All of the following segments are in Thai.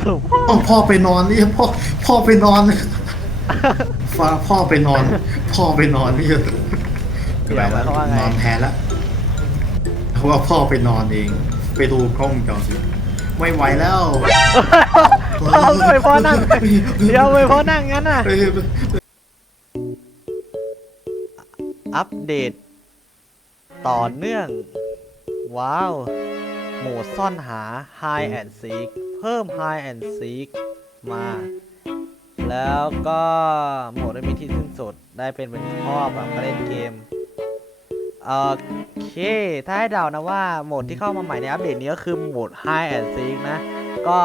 สรุปพ่อพ่อไปนอนนี่พ่อพ่อไปนอนฟ้าพ่อไปนอน พ่อไปนอนนี่เดี๋ยวหมายความว่าไง นอนแทนละเพราะว่าพ่อไปนอนเอง ไปดูกล้องวงจรปิดไม่ไหวแล้วเอาไปพ่อนั่งเดี๋ยวไปพ่อนั่งงั้นน่ะเฮ้ยอัปเดต ต่อเนื่อง ว้าว โหมดซ่อนหา Hide and Seek เพิ่ม Hide and Seek มา แล้วก็โหมดไม่มีที่สิ้นสุดได้เป็นเป็นพ่อแบบเล่นเกมโอเค ถ้าให้เดานะว่าโหมดที่เข้ามาใหม่ในอัปเดตนี้ก็คือโหมด Hide and Seek นะ ก็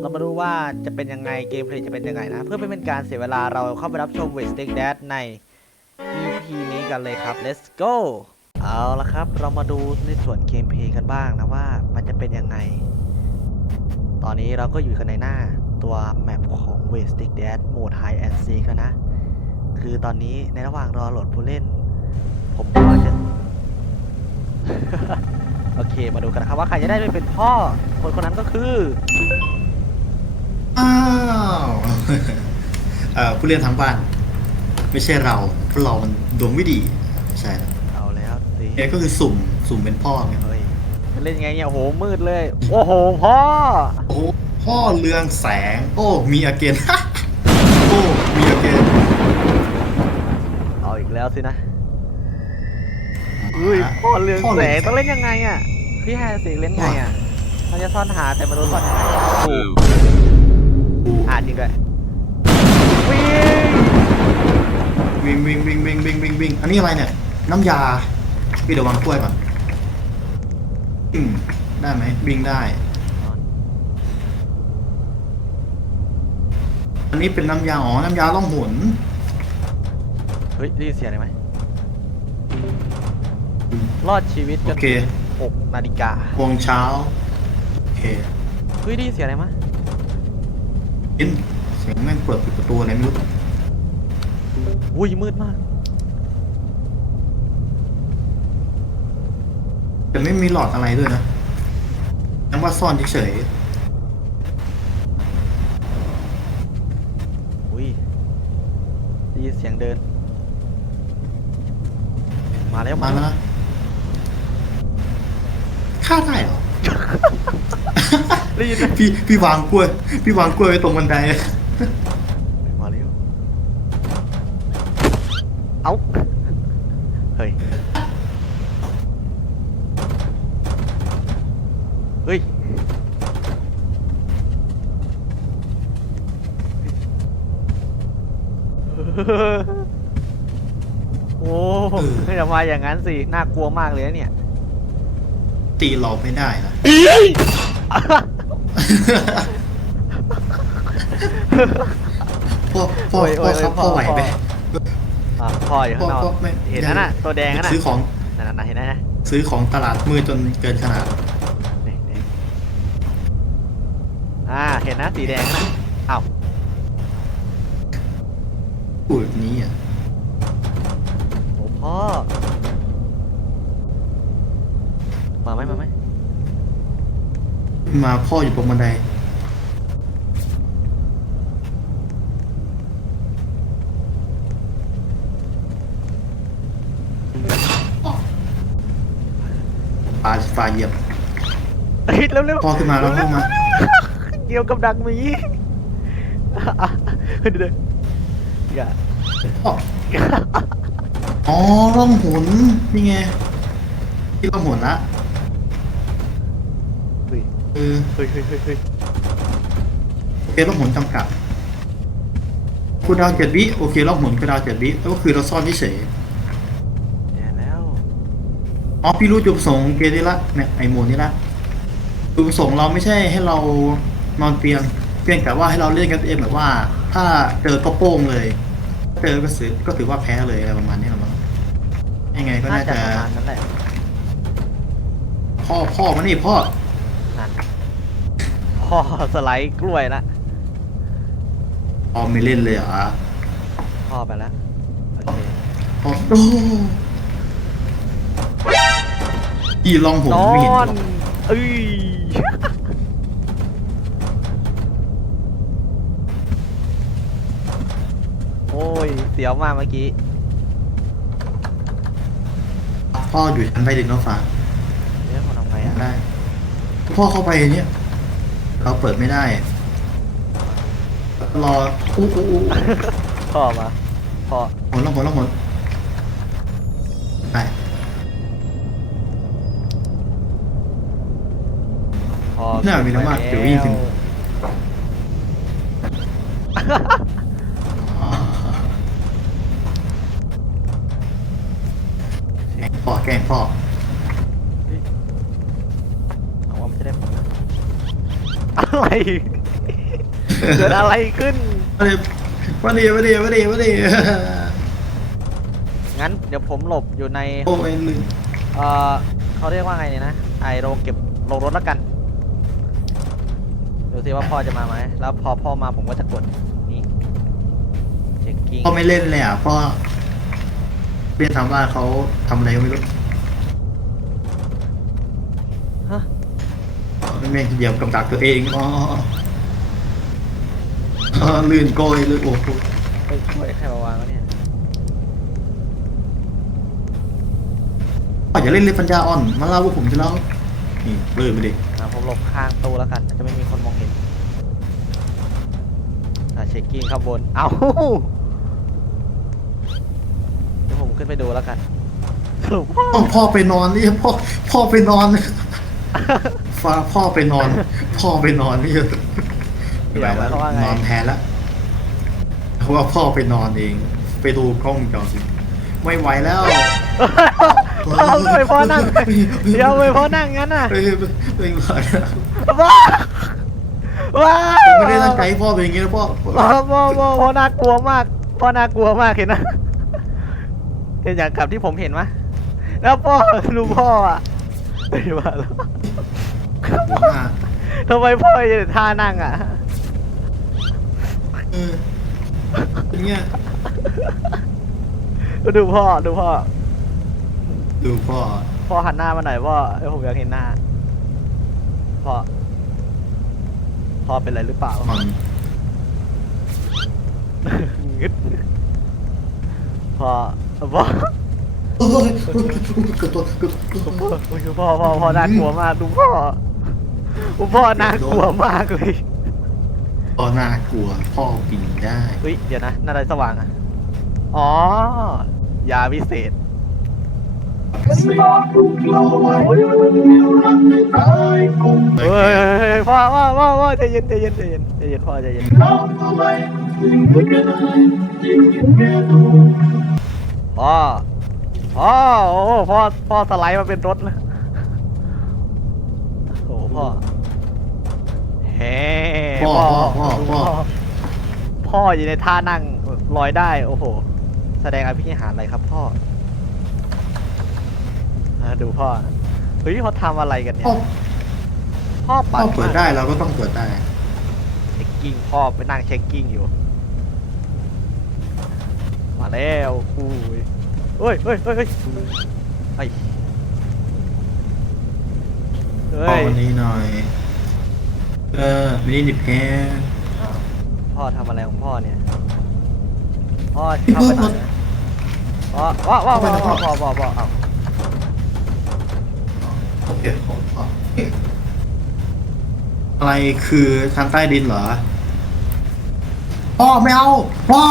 เรามาดูว่าจะเป็นยังไงเกมเพลย์จะเป็นยังไงนะ เพื่อไม่เป็นการเสียเวลาเราเข้าไปรับชม w e s t i c k Dad ใน EP นี้กันเลยครับ let's go เอาละครับ เรามาดูในส่วนเกมเพลย์กันบ้างนะว่ามันจะเป็นยังไง ตอนนี้เราก็อยู่กันในหน้าตัวแมปของ w a s t i c k Dad โหมด High and Seek แล้วนะ คือตอนนี้ในระหว่างรอโหลดผู้เล่น ผมก็จะ โอเค มาดูกันนะครับว่าใครจะได้ไปเป็นพ่อ คนคนนั้นก็คือ อ้าวเอ่อผู้เล่นทั้งบ้าน ไม่ใช่เราเพราะเรามันดวงไม่ดี ใช่แล้ว เอ๊ะก็คือสุ่มสุ่มเป็นพ่อไงเฮ้ยมันเล่นยังไงเนี่ยโอ้โหมืดเลย โอ้โหพ่อ โอ้พ่อเรืองแสง โอ้มีอาเกนโอ้มีอาเกนเอาอีกแล้วสินะอุ้ยพ่อเรืองแสงต้องเล่นยังไงอะพี่แฮนสิเล่นไงอะมันจะซ่อนหาแต่ไม่รู้ซ่อนยังไงถูกอ่านจริงด้วยวิ่งวิ่งวิ่งวิ่งวิ่งวิ่งวิ่งวิ่งอันนี้อะไรเนี่ยน้ำยา พี่เดี๋ยววางกล้วยก่อนอืมได้ไหมวิ่งได้ อันนี้เป็นน้ำยาอ๋อน้ำยาล่องหนเฮ้ยได้ยินเสียงอะไรไหมรอดชีวิตจโอนเค6นาฬิกาโมงเช้าโอเคเฮ้ยได้ยินเสียงอะไรมั้ยยินเสียงแม่งเปิดปิดประตูอะไรไม่รู้อุ้ยมืดมาก แต่ไม่มีหลอดอะไรด้วยนะยังว่าซ่อนเฉยอุ้ยได้ยินเสียงเดิน มาแล้วๆมาแล้วนะฆ่าได้เหรอ ได้ยินไหมพี่พี่วางกล้วย พี่วางกล้วยไว้ตรงบันได มาเร็วเอ้า เฮ้ย เฮ้ย โอ้ อย่ามาอย่างนั้นสิน่ากลัวมากเลยนะเนี่ย ตีเราไม่ได้นะพ่อพ่อโอ้ยโอ้พ่อยครับโอ้ยพ่อไหวไหมอะพ่ออยู่ข้างนอกพ่อไม่เห็นนั่นน่ะตัวแดงนั่นน่ะซื้อของนั่นน่ะเห็นนั่นนะซื้อของตลาดมืดจนเกินขนาด นี่นี่อ่าเห็นนะสีแดงนะเอ้าพูดแบบนี้อะโอ้พ่อ มาไหมมาไหม มาพ่ออยู่ตรงบันไดปลาปลาเหยียบเฮ้ยเร็วเร็วพ่อขึ้นมาแล้วพ่อมาเกี่ยวกับดักหมีอะเดี๋ยวเดี๋ยวอย่าพ่ออ๋อร่องหนนี่ไงที่ร่องหนละเฮ้ยเออเฮ้ยเฮ้ยเฮ้ยเฮ้ยโอเคร่องหนจำกัดคุณดาวเจ็ดวิโอเคร่องหนคุณดาวเจ็ดวิก็คือเราซ่อนเฉยแย่แล้วอ๋อพี่รู้จุดประสงค์ของเกมนี้ละเนี่ยไอโหมดนี้ละจุดประสงค์เราไม่ใช่ให้เรานอนเตียงเพียงแต่ว่าให้เราเล่นกันเองแบบว่า ถ้าเจอก็โป้งเลยเจอก็ถือก็ถือว่าแพ้เลยอะไรประมาณนี้หรอมั้งยังไงก็น่าน่าจะจะประมาณนั้นแหละพ่อพ่อมานี่พ่อนั่น พ่อสไลด์กล้วยนะพ่อไม่เล่นเลยเหรอพ่อไปแล้วโอเคอีลองผมนอไม่เห็นหรอกเอ้ยโอ้ย เสียวมากเมื่อกี้ พ่ออยู่ชั้นใต้ดินน้องฟ้าเรื่องขอทำไงอะได้พ่อเข้าไปเนี้ย เราเปิดไม่ได้ รออู้อู้อู้พ่อมาพ่อหมดแล้วหมดแล้วหมดไปพ่อน่ามีน้ำมันเดี๋ยววิ่งถึงแกล้งพ่อแกล้งพ่อ เอาว่ามันจะได้ผลนะ อะไร เกิดอะไรขึ้น มาดิมาดิมาดิมาดิมาดิงั้นเดี๋ยวผมหลบอยู่ใน โอ้ยลืมเอ่อเขาเรียกว่าไงเนี่ยนะ ไอโรงเก็บโรงรถแล้วกัน ดูสิว่าพ่อจะมาไหม แล้วพอพ่อมาผมก็จะกดนี่เช็คกิ้งพ่อไม่เล่นเลยอะพ่อเพื่อนทำบ้านเขาทำอะไรก็ไม่รู้ ฮะ แม่งเหยียบกับดักตัวเองอ๋ออ๋อลื่นโกยลื่นโอ้โหเฮ้ยเฮ้ยใครมาวางวะเนี่ยพ่ออย่าเล่นเลยปัญญาอ่อน มาเล่าว่าผมจะเล่านี่ลื่นไปดิอะผมหลบข้างตู้แล้วกัน จะไม่มีคนมองเห็นอะเช็คกิ้งข้างบน เอ้าเดี๋ยวผมขึ้นไปดูแล้วกันสรุปพ่อพ่อพ่อไปนอนนี่พ่อพ่อไปนอน ฟ้าพ่อไปนอน พ่อไปนอนนี่เดี๋ยวหมายความว่าไงนอนแทนละเพราะว่าพ่อไปนอนเอง ไปดูกล้องวงจอสิไม่ไหวแล้วพ่อทำไมพ่อนั่งเดี๋ยวทำไมพ่อนั่งงั้นน่ะเฮ้ยไม่ไหวแล้วว้าว้าผมไม่ได้ตั้งใจให้พ่อเป็นอย่างงี้นะพ่อพ่อพ่อพ่อพ่อน่ากลัวมากพ่อน่ากลัวมากเห็นนะเห็นอย่างกับที่ผมเห็นไหมแล้วพ่อดูพ่ออะเฮ้ยมาแล้ว หัวหน้าทำไมพ่อยังท่านั่งอะ เอออย่างเงี้ยดูพ่อดูพ่อ ดูพ่อพ่อหันหน้ามาหน่อยพ่อเอ้ยผมอยากเห็นหน้า พ่อ พ่อเป็นอะไรหรือเปล่ามันงึดพ่อพ่อเอ้ยเกือบตัวเกือบเกือบพ่อพ่อพ่อพ่อน่ากลัวมากดูพ่อ พ่อน่ากลัวมากเลยพ่อน่ากลัวพ่อกินได้เฮ้ยเดี๋ยวนะหน้าไรสว่างอะ อ๋อ ยาวิเศษ เฮ้ยเฮ้ยเฮ้ยพ่อพ่อพ่อพ่อใจเย็นใจเย็นใจเย็นใจเย็นพ่อใจเย็น พ่อพ่อโอ้พ่อพ่อสไลด์มาเป็นรถนะโอ้ พ่อเฮ้พ่อพ่อพ่อพ่อ พ่ออยู่ในท่านั่งลอยได้ โอ้โห แสดงอภินิหารอะไรครับพ่ออะดูพ่อเฮ้ยเขาทำอะไรกันเนี่ย พ่อพ่อพ่ปัอดเปิดได้เราก็ต้องเปิดได้เช็คกิ้งพ่อไปนั่งเช็คกิ้งอยู่ มาแล้วคุยเฮ้ยเฮ้ยเฮ้ยเฮ้ยไอ้เฮ้พ่อยวันนี้หน่อย เออมินิดิบแพ้พ่อทำอะไรของพ่อเนี่ย พ่อเข้าไปหน่อยนะพ่อว้าวว้าวว้าวว้าวว้าวว้าวว้าวอ้าวโอเคผมพ่ออะไรคือทางใต้ดินเหรอพ่อไม่เอาพ่อ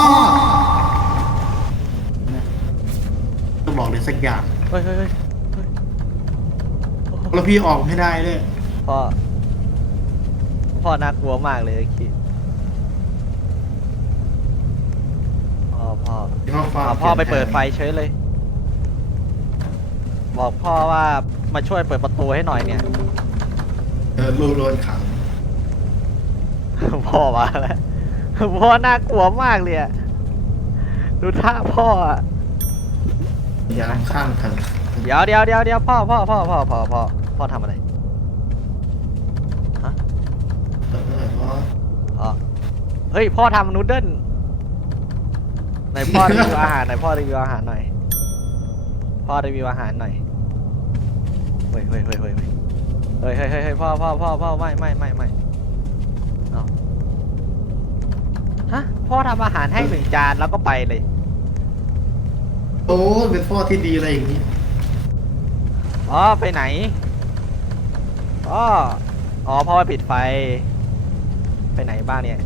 ต้องบอกเลยสักอย่าง เฮ้ยเฮ้ยเฮ้ยเฮ้ย แล้วพี่ออกให้ได้ด้วยพ่อ พ่อน่ากลัวมากเลยคิดพ่อพ่อที่ว่าฟ้าอ่าพ่อไปเปิดไฟเฉยเลย บอกพ่อว่ามาช่วยเปิดประตูให้หน่อยเนี่ย เออรูโดนขังพ่อมาแล้วพ่อน่ากลัวมากเลยอะดูท่าพ่ออะยามข้างกันเดี๋ยวเดี๋ยวเดี๋ยวเดี๋ยวพ่อพ่อพ่อพ่อพ่อพ่อ พ่อทำอะไร ฮะเฮ้ย พ่อทำนูเดิลไหนพ่อรีวิวอาหารไหนพ่อรีวิวอาหารหน่อย พ่อรีวิวอาหารหน่อย เฮ้ยเฮ้ยเฮ้ยเฮ้ยเฮ้ยเฮ้ยเฮ้ยพ่อพ่อพ่อพ่อไม่ไม่ไม่ไม่เอาฮะ พ่อทำอาหารให้หนึ่งจานแล้วก็ไปเลย โอ้เป็นพ่อที่ดีอะไรอย่างนี้ อ๋อ ไปไหน อ๋ออ๋อพ่อไปปิดไฟ ไปไหนบ้างเนี่ย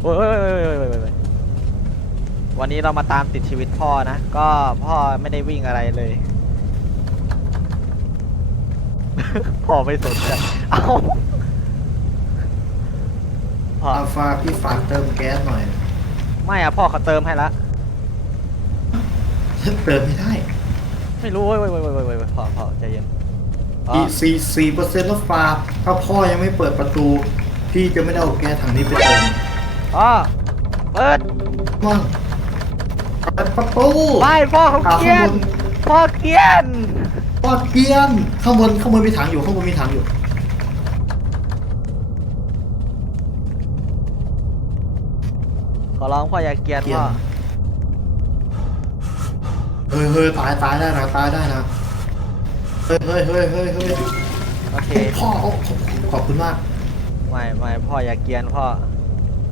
โอ้ยโอ้ยโอ้ยโอ้ยโอ้ยโอ้ยวันนี้เรามาตามติดชีวิตพ่อนะ ก็พ่อไม่ได้วิ่งอะไรเลย พ่อไม่สนใจเอ้าพ่ออัลฟาพี่ฝากเติมแก๊สหน่อย ไม่อะพ่อเขาเติมให้ละ เติมไม่ได้ ไม่รู้เว้ยเว้ยเว้ยเว้ยเว้ยเว้ยพ่อพ่อใจเย็น ออีสี่สี่เปอร์เซ็นต์แล้วฟาถ้าพ่อยังไม่เปิดประตู พี่จะไม่ได้เอาแก๊สถังนี้ไปเติมพ่อเปิดว่างเปิดประตูไม่พ่อเขาอ่าเกลียนข้างบนพ่อเกลียนพ่อเกียนข้างบนข้างบนมีถังอยู่ข้างบนมีถังอยู่ขอร้องพ่ออย่าเกลียนเกลียพ่นอเฮ้ยเฮ้ยตายตายได้นะตายได้นะ เฮ้ยเฮ้ยเฮ้ยเฮ้ยเฮ้ยโอเคพ่อเอาขอบขอบคุณมาก ไม่ไม่พ่ออย่าเกลียนพ่อ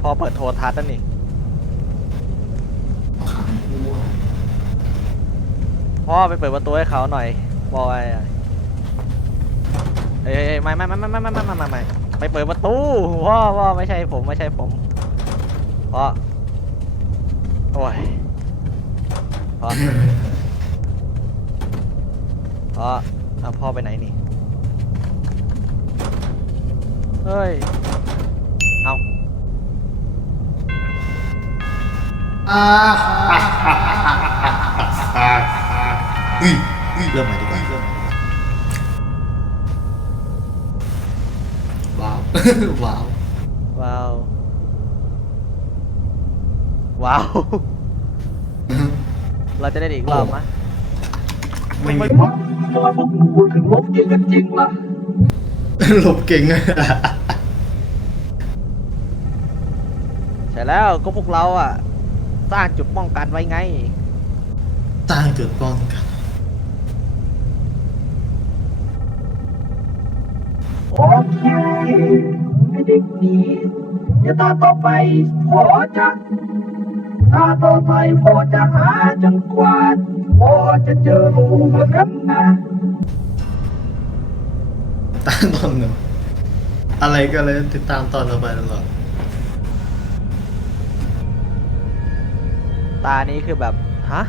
พ่อเปิดโทรทัศน์นั่นนี่พ่อไปเปิดประตูให้เขาหน่อยบอยอะเอ้ยเอ้ยเอ้ยไม่ไม่ไม่ไม่ไม่ไม่ไม่ไม่ไม่ไม่ไปเปิดประตูพ่อพ่อไม่ใช่ผมไม่ใช่ผมพ่อโอ้ยพ่อพ่อ เอาพ่อไปไหนนี่ เฮ้ย เอาอ่าเฮ้ยเฮ้ยเริ่มใหม่ดีกว่าเริ่มใหม่ดีกว่าว้าว ว้าว ว้าว ว้าว เราจะได้อีกรอบมไม่มี ทำไมพวกมึงถึงลบเก่งกันจริงล่ะหลบเก่งอะใช่แล้วก็พวกเราอะ สร้างจุดป้องกันไว้ไง สร้างจุดป้องกันโอเคไอ้เด็กนี่เดี๋ยวตาต่อไปพอจะตาต่อไปพอจะหาจนกว่า พอจะเจอรูเหมือนกันนะตามตอนหนึ่งอะไรก็เลยติดตามตอนต่อไปตลอดตานี้คือแบบ ฮะ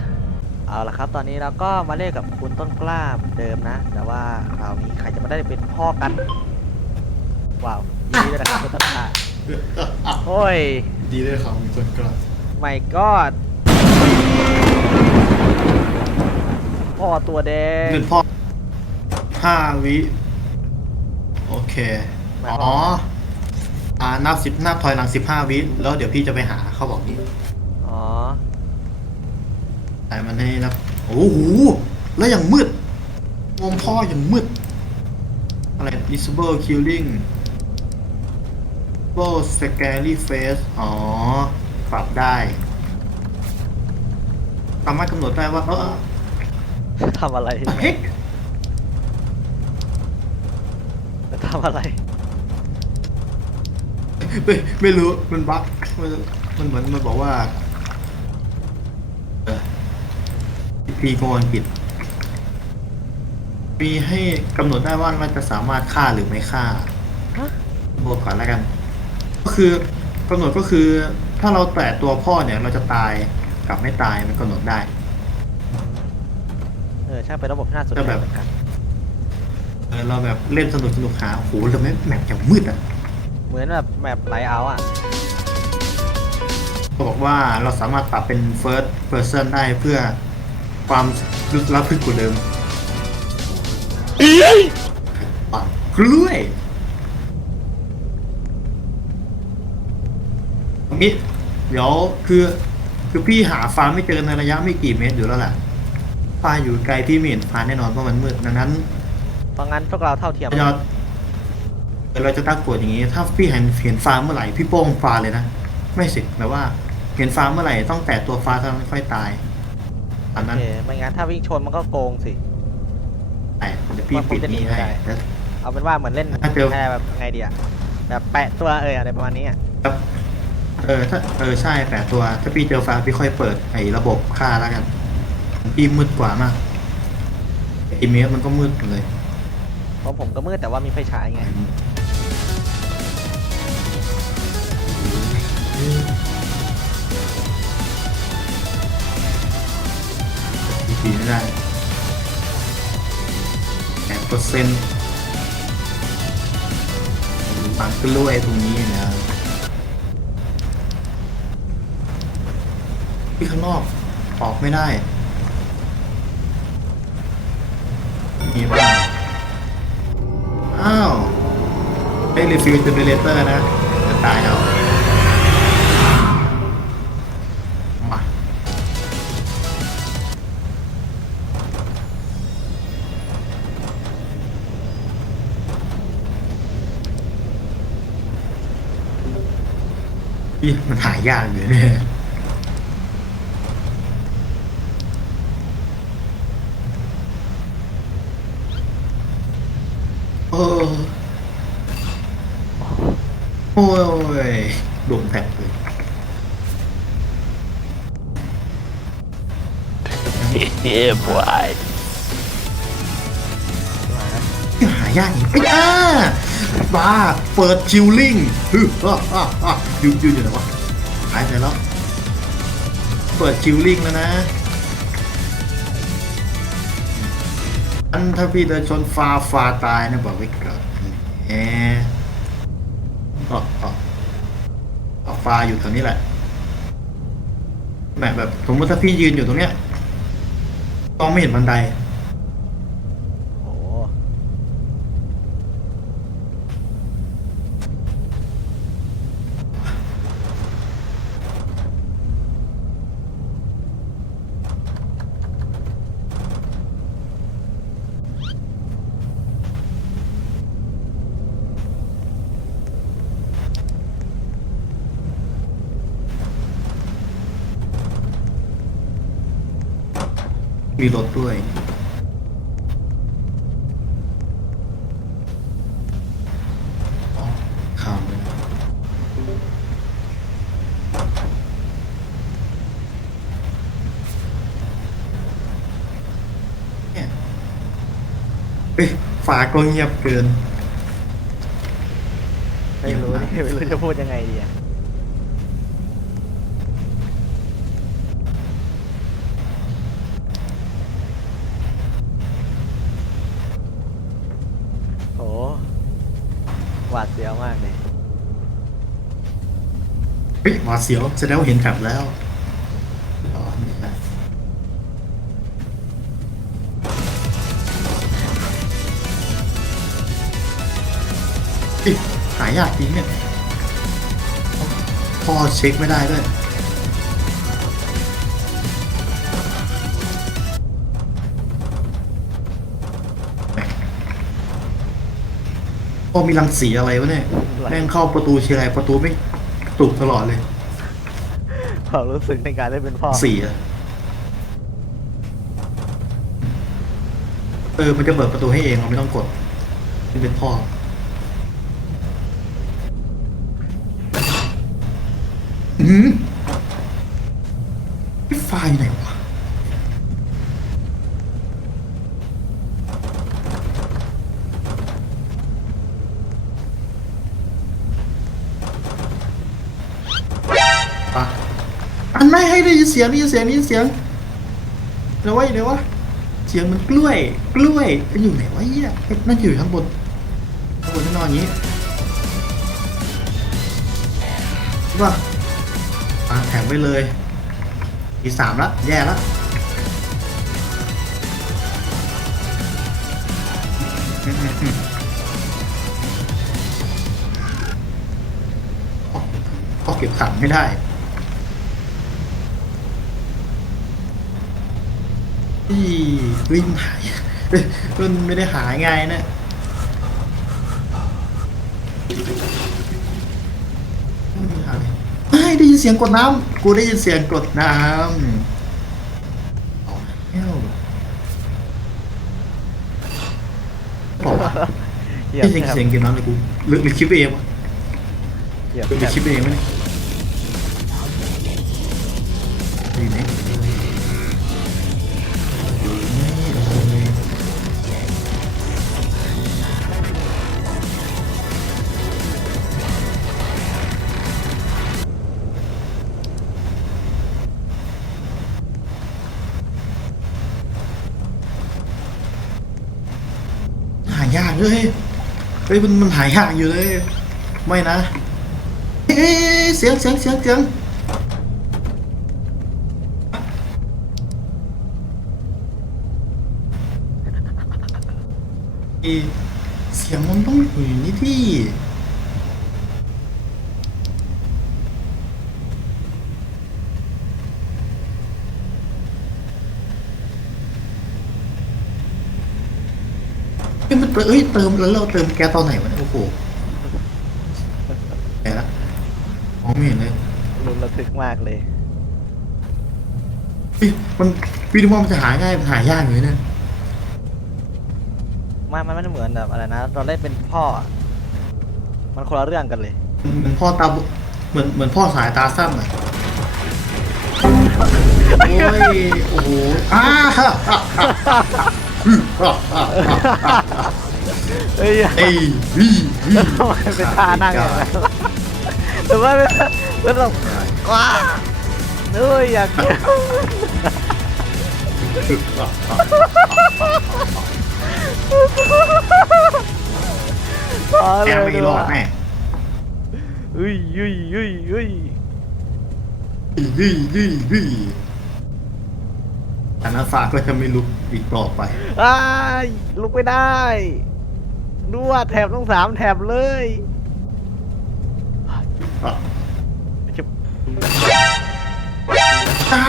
เอาละครับ ตอนนี้เราก็มาเล่นกับคุณต้นกล้าเหมือนเดิมนะ แต่ว่าคราวนี้ใครจะมาได้เป็นพ่อกัน ว้าวยินดีด้วยนะครับคุณต้นกล้าโอ้ย ดีเลยครับมีคนกล้าไม่กอด พ่อตัวแดงเป็นพ่อห้าวิ โอเคหมายอ๋ความอว่าอ่า นับสิบนับถอยหลังสิบห้าวิ แล้วเดี๋ยวพี่จะไปหาเขาบอกนี้อ๋อแต่มันให้นับ โอ้โห แล้วอย่างมืดมองพ่ออย่างมืด อะไร disable killing disable scary face อ๋อ ปรับได้ สามารถกำหนดได้ว่าเออ ทำอะไรเฮ้ยทำอะไร ไม่ไม่รู้มันบั๊กมันมันเหมือนมันบอกว่าเออพีโกนผิด มีให้กำหนดได้ว่ามันจะสามารถฆ่าหรือไม่ฆ่าฮะโบก่อนแล้วกัน ก็คือกำหนดก็คือ ถ้าเราแตะตัวพ่อเนี่ย เราจะตายกับไม่ตายมันกำหนดได้ เออใช่เป็นระบบที่น่าสนใจแต่แบบเหมือนกันเออเราแบบเล่นสนุกสนุกหาโอ้โหเราไม่แมปอย่างมืดอะเหมือนแบบแมปไลท์เอาท์อะก็บอกว่าเราสามารถปรับเป็น first person ได้เพื่อความลึกลับขึ้นกว่าเดิมปังกล้วยมิเดี๋ยวคือคือพี่หาฟ้าไม่เจอในระยะไม่กี่เมตรอยู่แล้วแหละ ฟ้าอยู่ไกลพี่ไม่เห็นฟ้าแน่นอนเพราะมันมืดดังนั้นเพราะงั้นพวกเราเท่าเทียม เราจะเดี๋ยวเราจะตั้งกฎอย่างนี้ ถ้าพี่เห็นเห็นฟ้าเมื่อไหร่พี่โป้งฟ้าเลยนะไม่สิแบบว่า เห็นฟ้าเมื่อไหร่ต้องแตะตัวฟ้าเท่านั้นค่อยตายอันโอนั้นเค ไม่งั้นถ้าวิ่งชนมันก็โกงสิ แต่เดี๋ยวพี่มันคงปิดจะหนีนี้ไม่ให้ได้แล้ว เอาเป็นว่าเหมือนเล่นถ้าเจอแค่แบบไงเดียแบบแปะตัวเอออะไรประมาณนี้อะครับเออถ้าเออใช่แปดตัวถ้าพี่เจอฟ้าพี่ค่อยเปิดไอ้ระบบฆ่าแล้วกัน พี่มืดกว่ามากไอเมสมันก็มืดเลย เพราะผมก็มืดแต่ว่ามีไฟฉายไงดีไม่ได้แปดเปอร์เซ็นต์ปังกล้วยตรงนี้นะที่ข้างนอกออกไม่ได้ มีเปล่าอ้าวได้รีฟิลเจเนเรเตอร์นะจะตายเอามาพี่มันหายากอยู่เนี่ยโอ้โอ้ยดวงแตกเลย Yeah, boy. หายากไอ้อ้าบ้าเปิดชิลลิ่งฮึอะอะอะอยู่อยู่อยู่ไหนวะหายไปแล้ว เปิดชิลลิ่งแล้วนะอันถ้าพี่เดินชนฟ้าฟ้าตายนะบอกไว้ก่อนแหมอ๋ออ๋ออ๋อฟ้าอยู่แถวนี้แหละแบบแบบสมมติถ้าพี่ยืนอยู่ตรงเนี้ย ต้องไม่เห็นบันได โอ้โห มีรถด้วย ข้ามเลยเนี่ยเอ้ยฝาก็เงียบเกิน ไม่รู้ไม่รู้จะพูดยังไงดีอะโอ้หวาดเสียวมากเลย เฮ้ยหวา ดเสียวแสดงว่าเห็นกลับแล้วอ๋อไม่ใช่เฮ้ยหายากจริงเนี่ยพ่อเช็คไม่ได้ด้วยพอมีรังสีอะไรวะเนี่ย แม่งเข้าประตูทีไรประตูไม่ตุกตลอดเลย ความรู้สึกในการได้เป็นพ่อ สีอะเออ มันจะเปิดประตูให้เองเราไม่ต้องกดนี่เป็นพ่อ อืมไฟล์ไหนวะ สียงได้ยินเสียงได้ยินเสียงเดี๋ยววะเดี๋ยววะเสียงมันกล้วย กล้วยมันอยู่ไหนวะเหี้ยเอ๊ะน่าจะอยู่ข้างบนข้างบนน่นอนอย่างนี้ใช่ปะอะแถมไปเลยทีสามละแย่ละอืมอืมอืมอ๋ออ๋อเก็บขันไม่ได้ อีวิ่งหายเอ้ยมันไม่ได้หาง่ายนะไม่ได้หาเลยเฮ้ยได้ยินเสียงกดน้ำกูได้ยินเสียงกดน้ำเอาแล้วบอกว่าเหยียบได้ยินแถบเสียงกินน้ำเลยกูหรือหรือคิดไปเองวะเหยียบหรือแถบคิดไปเองวะเนี่ย ฮ้ยมันมันหายห่างอยู่เลย ไม่นะเฮ้ยเสียงเสียงเสียงเสียงเอ๊ะเสียงมันต้องอยู่นี่ที่ เฮ้ยมันเติมเอ้ยเติมแล้วเราเติมแก๊สตอนไหนวะเนี่ยโอ้โหแกละมองไม่เห็นเลยลุ้นระทึกมากเลย เฮ้ยมันพี่ดูว่ามันจะหาง่ายมันหายากอยู่เนี่ยไม่มันไม่ได้เหมือนแบบอะไรนะเราเล่นเป็นพ่ออะมันคนละเรื่องกันเลย เหมือนพ่อตาบุเหมือนเหมือนพ่อสายตาสั้นอะโอ้ยโอ้โหอ้า ฮ่าฮ่าฮ่าฮ่าฮ่าฮ่าฮ่าเฮ้ยเอ้ยวีวีทำไมเป็นท่านั่งอย่างนั้นหรือว่าเป็นเป็นแบบว้าเฮ้ยอยากเที่ยวพอเลแกยไม่รอดแน่เฮ้ยเฮ้ยเฮ้ยเฮ้ยวีวีวี อนาซาก็จะไม่ลุกอีกต่อไปอ้ายลุกไม่ได้ดูว่าแถบต้องสามแถบเลยอะจุ๊บอ่า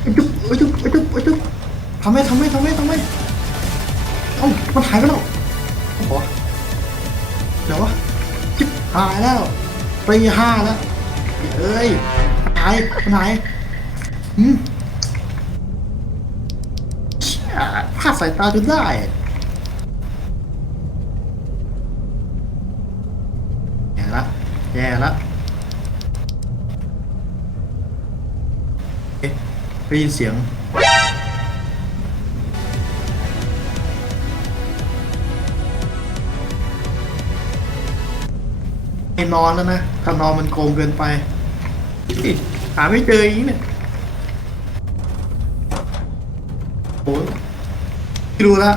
ไอ้จุ๊บไอ้จุ๊บไอ้จุ๊บไอ้จุ๊บทำไมทำไมทำไมทำไมเอ้ามันหายไปแล้วโอ้โหเดี๋ยววะจิ๊บหายแล้วตีห้าแล้วเอ้ยหายมันหายอืมเชี่ยพลาดสายตาจนได้แย่ละแย่ละเอ๊ะได้ยินเสียงไม่นอนแล้วนะ ถ้านอนมันโกงเกินไปอิหาไม่เจออย่างนี้เนี่ยโอ้ย พี่รู้แล้ว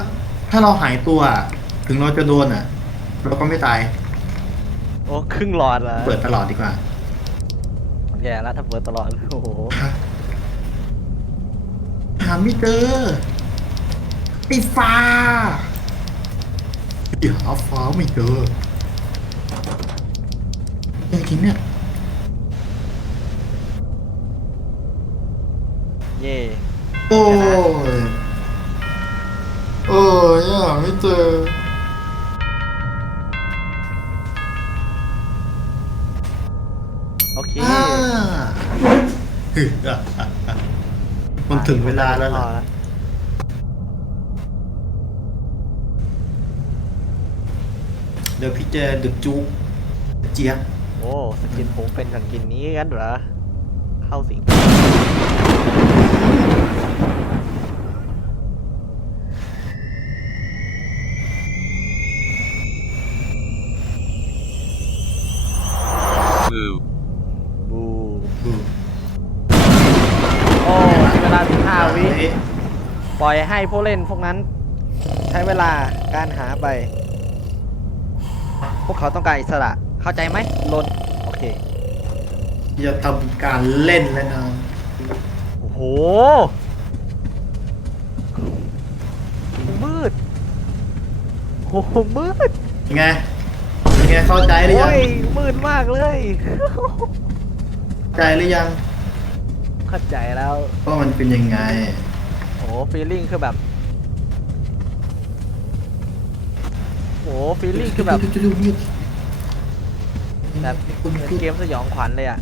ถ้าเราหายตัวอะถึงเราจะโดนอะ เราก็ไม่ตาย โอ้ครึ่งหลอดละเปิดตลอดดีกว่า แย่แล้วถ้าเปิดตลอดโอ้โหฮะหาไม่เจอไอ้ฟ้าเดี๋ยวหาฟ้าไม่เจอเจอจริงเนี่ย เย่ อ้ยหาไม่เจอ โอเคอ่าฮึอะอะอะมันถึงเวลาแล้วพอล่ะ เดี๋ยวพี่จะดึกจุกเจี๊ยบ โอ้ สกินผมเป็นสกินนี้กันเหรอ เข้าสิง Boo. บู ดู โอ้เวลา15วิ ปล่ อยให้ผู้เล่นพวกนั้นใช้เวลาการหาไป พวกเขาต้องการอิสระ เข้าใจไหมลนโอเคจะทำการเล่นแล้วนะโอ้โห มืด โอ้โห มืดยังไงยังไงเข้าใจหรือยัโอ้งยมืดมากเลยใจหรือยังเข้าใจแล้วว่ามันเป็นยังไงโอ้ ฟีลลิ่งคือแบบโอ้ฟีลลิ่งคือแบบแบบเหมือนเกมสยองขวัญเลยอะ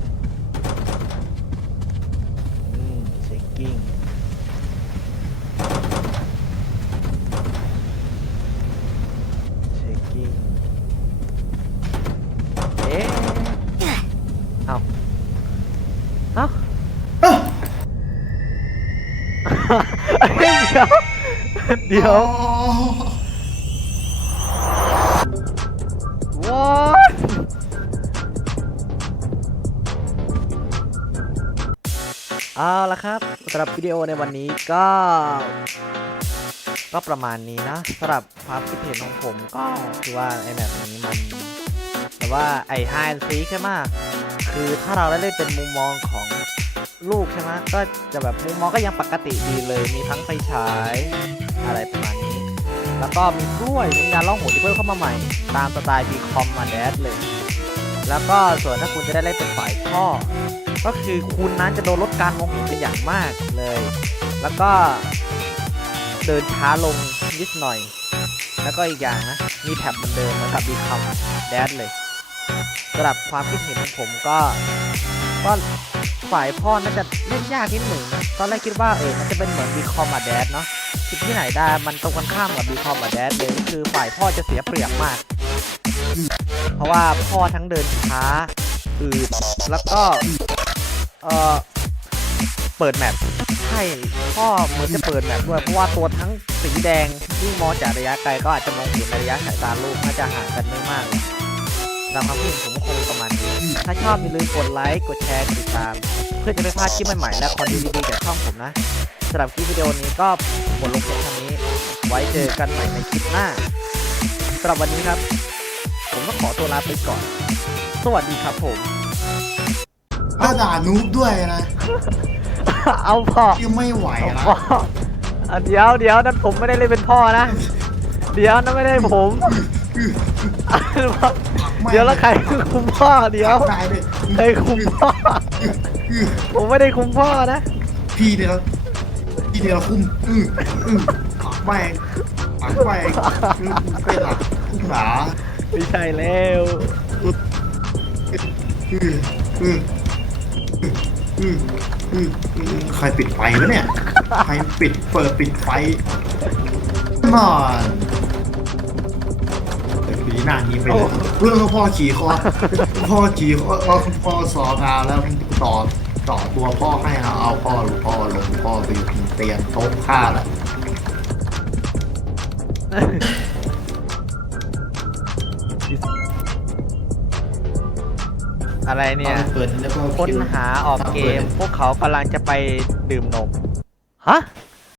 เดี๋ยว What เอาละครับสำหรับวิดีโอในวันนี้ก็ ก็ประมาณนี้นะสำหรับความคิดเห็นของผมก็คือว่าไอแบบนี้มัน แต่ว่าไอไฮซีใช่ไหมคือถ้าเราได้เล่นเป็นมุมมองของลูกใช่ไหมก็จะแบบมุมมองก็ยังปกติดีเลยมีทั้งไฟฉาย อะไรประมาณนี้ แล้วก็มีกล้วยมีงานล่องหนที่เพิ่มเข้ามาใหม่ ตามสไตล์บีคอมมาแดดเลย แล้วก็ส่วนถ้าคุณจะได้เล่นเป็นฝ่ายพ่อ ก็คือคุณนั้นจะโดนลดการมองเห็นเป็นอย่างมากเลย แล้วก็เดินช้าลงนิดหน่อย แล้วก็อีกอย่างนะ มีแท็บเหมือนเดิมเหมือนกับบีคอมแดดเลยสำหรับความคิดเห็นของผมก็ก็ฝ่ายพ่อน่าจะเล่นยากนิดหนึ่งนะตอนแรกคิดว่าเออมันจะเป็นเหมือนบีคอมมาแดดเนาะ คิดที่ไหนได้มันตรงกันข้ามกับบีคอมมาแดดเลยคือฝ่ายพ่อจะเสียเปรียบมาก เพราะว่าพ่อทั้งเดินช้าอืดแล้วก็เออเปิดแมปใช่พ่อเหมือนจะเปิดแมปด้วยเพราะว่าตัวทั้งสีแดงยิ่มองจากระยะไกลก็อาจจะมองเห็นระยะสายตาลูกน่าจะห่างกันไม่มากหรอกตามความคิดผมคงประมาณนี้ ถ้าชอบอย่าลืมกดไลค์ กดแชร์ กดติดตาม เพื่อจะไม่พลาดคลิปใหม่ๆและคอนเทนต์ดีๆจากช่องผมนะ สำหรับคลิปวิดีโอนี้ก็หมดลงเพียงเท่านี้ ไว้เจอกันใหม่ในคลิปหน้าสำหรับวันนี้ครับ ผมก็ขอตัวลาไปก่อน สวัสดีครับผม ถ้าด่านูบด้วยนะเอาพ่อยังไม่ไหวเอาละพ่ออะเดี๋ยวเดี๋ยวนั่นผมไม่ได้เล่นเป็นพ่อนะ เดี๋ยวนั่นไม่ได้ผมเดี๋ยวแล้วใครคือคุมพ่อเดี๋ยวตายเลยใครคุมพ่อ ผมไม่ได้คุมพ่อนะ พี่เดียว พี่เดียวคุ้มอืออือปักแม่งปักแม่งอือเป็นหลักคุ้มหนาไม่ใช่แล้วอืออืออืออืออือใครปิดไฟวะเนี่ย ใครปิดเปิดปิดไฟนอนปีหน้านี้ไปเลยเรื่องพ่อขี่คอพ่อขี่คอเออพ่อสองาแล้วต่อต่อตัวพ่อให้เอาเอาพ่อหรือพ่อลงพ่อไปอยู่ เตียงโต๊ะข้าแล้วอะไรเนี่ย เปิดแล้วก็ค้นหาออกเกม พวกเขากำลังจะไปดื่มนม ฮะ